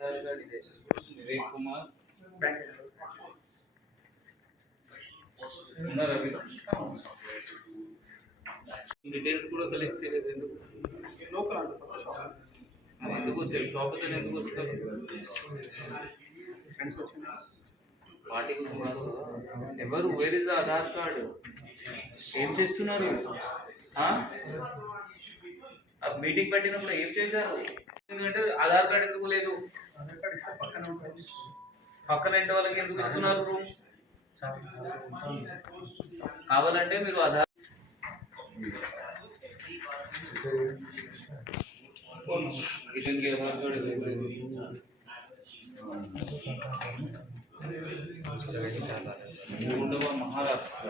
Vivek Kumar details కూడా collect చేయలేదు ఎందుకు? ఎందుకు వచ్చారు? షాప్ దగ్గర ఎందుకు వస్తారు? పార్టీకి ఉన్నారు ఎవరు? వేర్ ఇస్ ఆధార్ కార్డు ఏం చేస్తున్నారు? మీటింగ్ పెట్టినప్పుడు ఏం చేశారు? ఎందుకంటే ఆధార్ కార్డు ఎందుకు లేదు? పక్కన ఇంటి వాళ్ళకి ఎందుకు ఇస్తున్నారు రూమ్ కావాలంటే మీరు ఆధార్. మూడవ మహారాష్ట్ర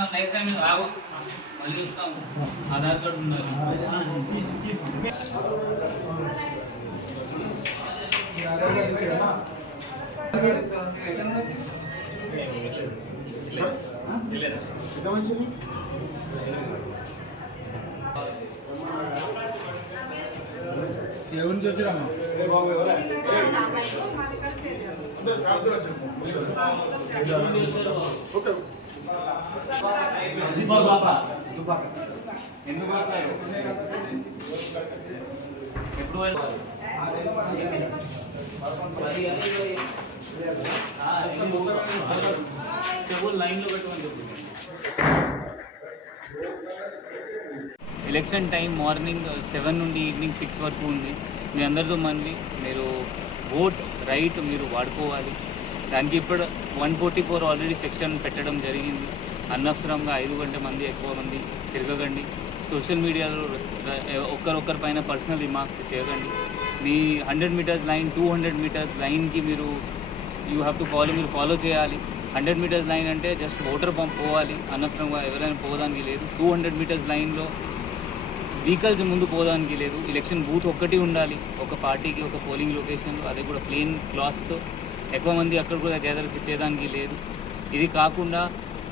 ఆధార్ కార్డు రావు ఆధార్ కార్డు ఉన్నారు ఎవరి? నుంచి వచ్చిరమ్మా ఎప్పుడు ఎలక్షన్ టైం మార్నింగ్ సెవెన్ నుండి ఈవినింగ్ సిక్స్ వరకు ఉంది. మీ అందరితో మనవి మీరు ఓట్ రైట్ మీరు వాడుకోవాలి. దానికి ఇప్పుడు one forty four already section పెట్టడం జరిగింది. అనవసరంగా ఐదు గంట మంది ఎక్కువ మంది తిరగకండి. సోషల్ మీడియాలో ఒక్కరొక్కరి పైన పర్సనల్ రిమార్క్స్ చేయకండి. మీ hundred metres line two hundred metres లైన్కి మీరు యూ హ్యావ్ టు ఫాలో మీరు ఫాలో చేయాలి. హండ్రెడ్ మీటర్స్ లైన్ అంటే జస్ట్ ఓటర్ పంప్ పోవాలి. అనవసరంగా ఎవరైనా పోవడానికి లేదు. టూ హండ్రెడ్ మీటర్స్ లైన్లో వెహికల్స్ ముందు పోవడానికి లేదు. ఎలక్షన్ బూత్ ఒక్కటి ఉండాలి. ఒక పార్టీకి ఒక పోలింగ్ లొకేషన్లో. అది కూడా ప్లెయిన్ క్లాత్తో. ఎక్కువ మంది అక్కడ కూడా గ్యాదర్ చేయడానికి లేదు. ఇది కాకుండా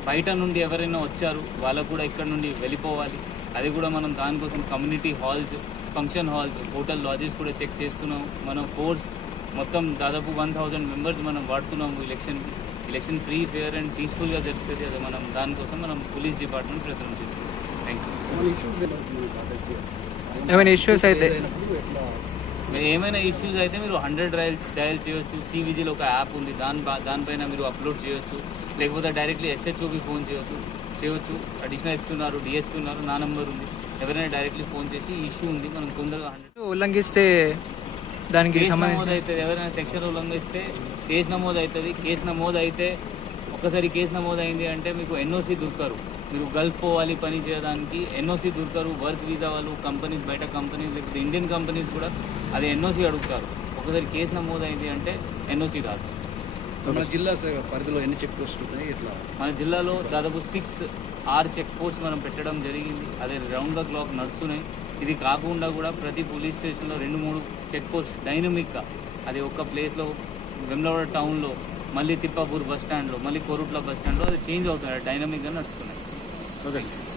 బయట నుండి ఎవరైనా వచ్చారు వాళ్ళకు కూడా ఇక్కడ నుండి వెళ్ళిపోవాలి. అది కూడా మనం దానికోసం community halls function halls hotel lodges కూడా చెక్ చేస్తున్నాం. మనం ఫోర్స్ మొత్తం దాదాపు వన్ థౌజండ్ మెంబర్స్ మనం వాడుతున్నాము ఎలక్షన్కి. ఎలక్షన్ ఫ్రీ ఫేర్ అండ్ పీస్ఫుల్గా జరుగుతుంది. అది మనం దానికోసం మనం పోలీస్ డిపార్ట్మెంట్ ప్రయత్నం చేస్తున్నాం. థ్యాంక్ యూ ఏమైనా ఇష్యూస్ అయితే? మీరు ఏమైనా ఇష్యూస్ అయితే మీరు హండ్రెడ్ డయల్ డయల్ చేయొచ్చు సివిజిలో ఒక యాప్ ఉంది దాని బా- దానిపైన మీరు అప్లోడ్ చేయొచ్చు లేకపోతే డైరెక్ట్లీ ఎస్హెచ్ఓకి ఫోన్ చేయొచ్చు చేయొచ్చు. అడిషనల్ ఎస్పీ ఉన్నారు డిఎస్పీ ఉన్నారు నా నెంబర్ ఉంది. ఎవరైనా డైరెక్ట్లీ ఫోన్ చేసి ఇష్యూ ఉంది మనం తొందరగా హండ్రెడ్ ఉల్లంఘిస్తే దానికి నమోదు సంబంధించి అవుతుంది ఎవరైనా సెక్షన్ ఉల్లంఘిస్తే కేసు నమోదు అవుతుంది కేసు నమోదు అయితే ఒక్కసారి కేసు నమోదు అయింది అంటే మీకు ఎన్ఓసి దొరకరు. మీరు గల్ఫ్ పోవాలి పని చేయడానికి ఎన్ఓసి దొరకరు వర్క్ వీసా వాళ్ళు కంపెనీస్ బయట కంపెనీస్ లేకపోతే ఇండియన్ కంపెనీస్ కూడా అది ఎన్ఓసి అడుగుతారు. ఒకసారి కేసు నమోదు అయింది అంటే ఎన్ఓసి రాదు. మన జిల్లా పరిధిలో ఎన్ని చెక్ పోస్టులు ఉన్నాయి? ఇట్లా మన జిల్లాలో దాదాపు సిక్స్ ఆరు చెక్ పోస్ట్ మనం పెట్టడం జరిగింది. అదే రౌండ్ ద క్లాక్ నడుస్తున్నాయి. ఇది కాకుండా కూడా ప్రతి పోలీస్ స్టేషన్లో రెండు మూడు చెక్ పోస్ట్ డైనమిక్గా. అది ఒక్క ప్లేస్లో వెమ్లవాడ టౌన్లో మళ్ళీ తిప్పాపూర్ బస్ స్టాండ్లో మళ్ళీ కోరుట్ల బస్ స్టాండ్లో అది చేంజ్ అవుతుంది డైనమిక్గా నడుస్తున్నాయి. ok